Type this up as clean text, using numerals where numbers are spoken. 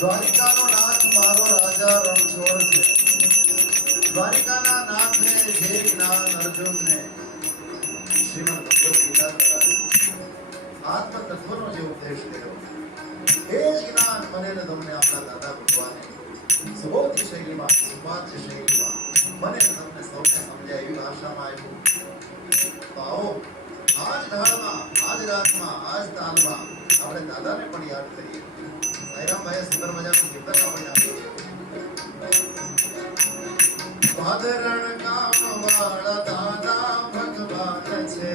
દ્વારિકાનો નાથ મારો રાજા રણછોડ છે. દ્વારિકાના નાથને જે જ્ઞાન અર્જુનને શ્રીમદ ભગવદ ગીતા દ્વારા આત્મ તત્વનો જે ઉપદેશ કર્યો, એ જ જ્ઞાન મને ને તમને આપણા દાદા ભગવાને સુબોધ શૈલીમાં, સુપાચ્ય શૈલીમાં મને ને તમને સૌને સમજાય એવી ભાષામાં આપ્યું. તો આવો આજ ઢાળમાં, આજ રાતમાં, આજ તાલમાં આપણે દાદાને પણ યાદ કરીએ. સાઈરામભાઈએ સુંદર મજાનું કીર્તન આપણે આપ્યું. ભાદરણ કામ વાળા દાદા ભગવાન છે.